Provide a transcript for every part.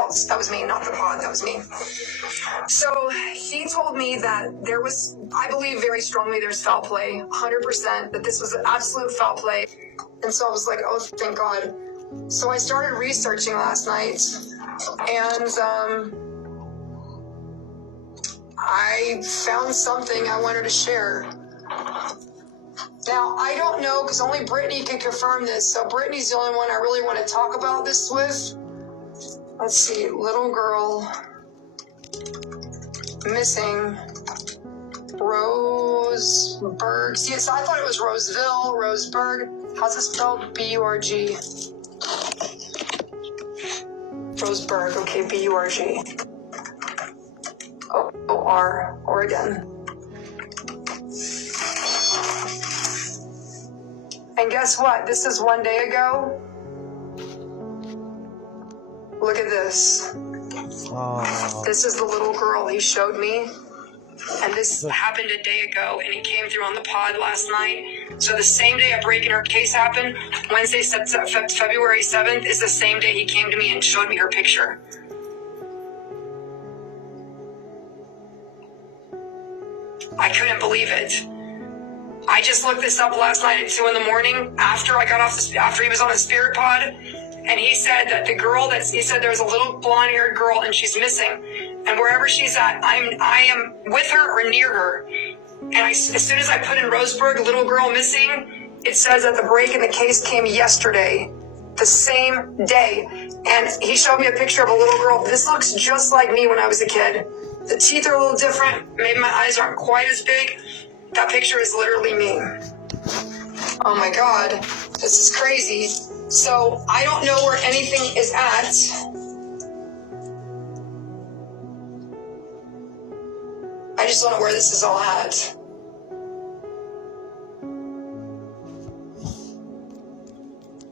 else. That was me, not the pod. That was me. So he told me that there was, I believe very strongly there's foul play, 100%, that this was absolute foul play. And so I was like, oh, thank God. So I started researching last night, and I found something I wanted to share. Now, I don't know, because only Brittany can confirm this, so Brittany's the only one I really want to talk about this with. Let's see, little girl missing, Roseburg. See, so I thought it was Roseville, Roseburg. How's it spelled? B-U-R-G. Roseburg, okay, B-U-R-G. O-R, Oregon. And guess what? This is one day ago. Look at this. Oh. This is the little girl he showed me. And this happened a day ago, and he came through on the pod last night. So the same day a break in her case happened, Wednesday, February 7th, is the same day he came to me and showed me her picture. I couldn't believe it. I just looked this up last night at 2 a.m. after I got off after he was on the spirit pod, and he said that the girl he said there's a little blonde-haired girl and she's missing, and wherever she's at, I am with her or near her. And as soon as I put in Roseburg, little girl missing, it says that the break in the case came yesterday, the same day, and he showed me a picture of a little girl. This looks just like me when I was a kid. The teeth are a little different. Maybe my eyes aren't quite as big. That picture is literally me. Oh my God, this is crazy. So I don't know where anything is at. I just don't know where this is all at.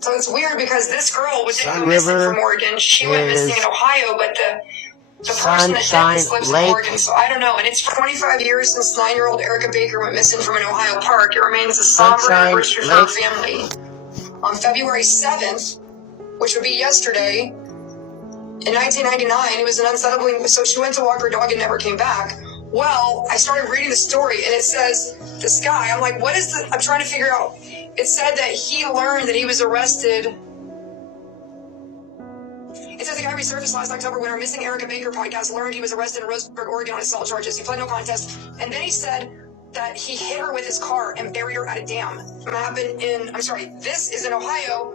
So it's weird because this girl didn't go missing from Oregon. She went missing in Ohio, but the person that did this lives in Oregon, so I don't know. And it's 25 years since 9-year-old Erica Baker went missing from an Ohio park. It remains a somber anniversary for her family. On February 7th, which would be yesterday, in 1999, it was an unsettling, so she went to walk her dog and never came back. Well, I started reading the story, and it says, this guy, I'm like, what is the, I'm trying to figure out. It said that he learned that he was arrested. It says the guy resurfaced last October when our Missing Erica Baker podcast learned he was arrested in Roseburg, Oregon on assault charges. He pled no contest. And then he said that he hit her with his car and buried her at a dam. It happened this is in Ohio,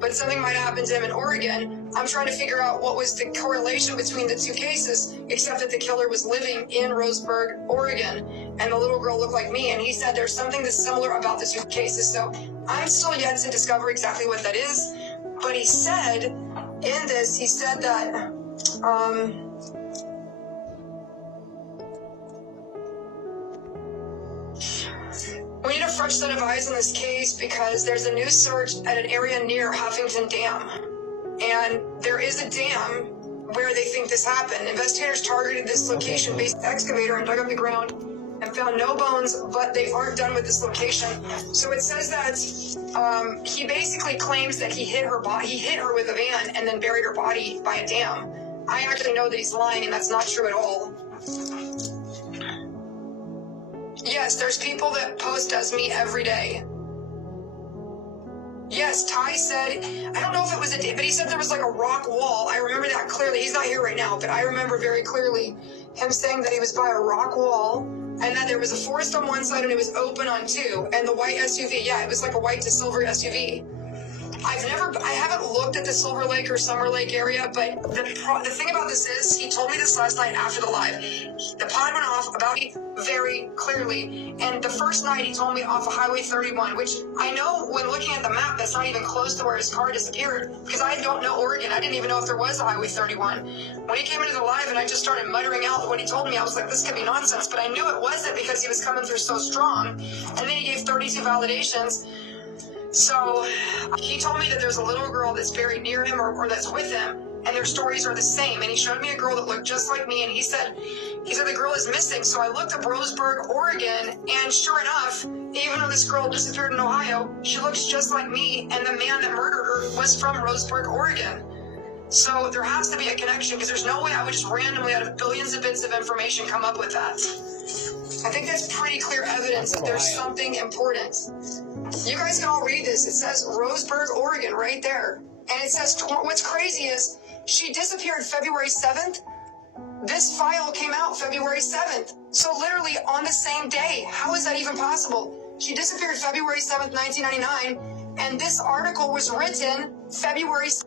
but something might have happened to him in Oregon. I'm trying to figure out what was the correlation between the two cases, except that the killer was living in Roseburg, Oregon, and the little girl looked like me. And he said there's something that's similar about the two cases. So I'm still yet to discover exactly what that is. But he said in this, he said that we need a fresh set of eyes on this case because there's a new search at an area near Huffington Dam. And there is a dam where they think this happened. Investigators targeted this location-based excavator and dug up the ground and found no bones, but they aren't done with this location. So it says that he basically claims that he hit her with a van and then buried her body by a dam. I actually know that he's lying, and that's not true at all. Yes, there's people that post as me every day. Yes, Ty said, I don't know if it was but he said there was like a rock wall. I remember that clearly. He's not here right now, but I remember very clearly him saying that he was by a rock wall and that there was a forest on one side and it was open on two. And the white SUV, yeah, it was like a white to silver SUV. I haven't looked at the Silver Lake or Summer Lake area, but the thing about this is, he told me this last night after the live. The pod went off about me very clearly, and the first night he told me off of Highway 31, which I know when looking at the map, that's not even close to where his car disappeared, because I don't know Oregon. I didn't even know if there was a Highway 31. When he came into the live and I just started muttering out what he told me, I was like, this could be nonsense, but I knew it wasn't because he was coming through so strong, and then he gave 32 validations. So he told me that there's a little girl that's buried near him or that's with him, and their stories are the same. And he showed me a girl that looked just like me, and he said the girl is missing. So I looked up Roseburg, Oregon, and sure enough, even though this girl disappeared in Ohio, she looks just like me, and the man that murdered her was from Roseburg, Oregon. So there has to be a connection, because there's no way I would just randomly, out of billions of bits of information, come up with that. I think that's pretty clear evidence that there's something important. You guys can all read this. It says Roseburg, Oregon, right there. And it says, what's crazy is she disappeared February 7th. This file came out February 7th. So literally on the same day. How is that even possible? She disappeared February 7th, 1999. And this article was written February 7th,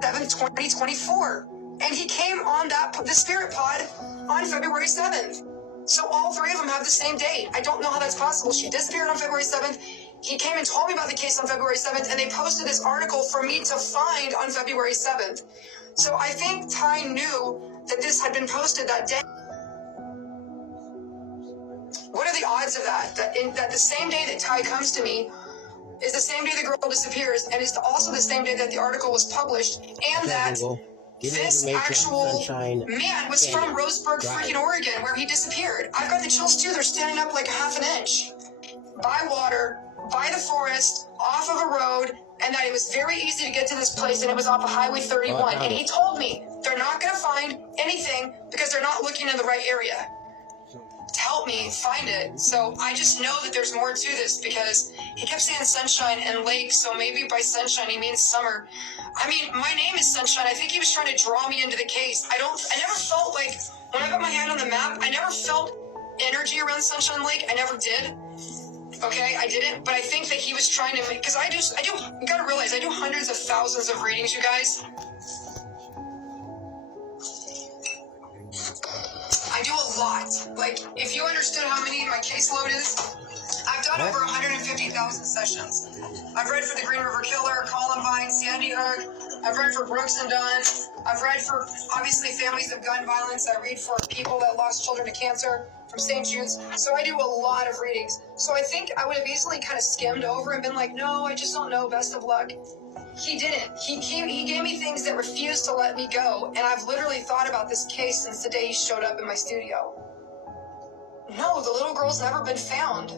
2024. And he came on the Spirit Pod on February 7th. So all three of them have the same date. I don't know how that's possible. She disappeared on February 7th. He came and told me about the case on February 7th, and they posted this article for me to find on February 7th. So I think Ty knew that this had been posted that day. What are the odds of that? That the same day that Ty comes to me is the same day the girl disappears, and is also the same day that the article was published, and that this actual man was from Roseburg, freaking Oregon, where he disappeared. I've got the chills too. They're standing up like half an inch. By water, by the forest, off of a road, and that it was very easy to get to this place, and it was off of Highway 31. And he told me they're not going to find anything because they're not looking in the right area to help me find it. So I just know that there's more to this, because he kept saying sunshine and lake, so maybe by sunshine he means summer. I mean, my name is Sunshine. I think he was trying to draw me into the case. I never felt like, when I got my hand on the map, I never felt energy around Sunshine Lake. I never did. Okay, I didn't, but I think that he was trying to make, because I do, you gotta realize, I do hundreds of thousands of readings, you guys. I do a lot. Like, if you understood how many my caseload is, I've done over 150,000 sessions. I've read for the Green River Killer, Columbine, Sandy Hook. I've read for Brooks and Dunn. I've read for, obviously, families of gun violence. I read for people that lost children to cancer from St. Jude's. So I do a lot of readings. So I think I would have easily kind of skimmed over and been like, no, I just don't know, best of luck. He didn't. He gave me things that refused to let me go. And I've literally thought about this case since the day he showed up in my studio. No, the little girl's never been found.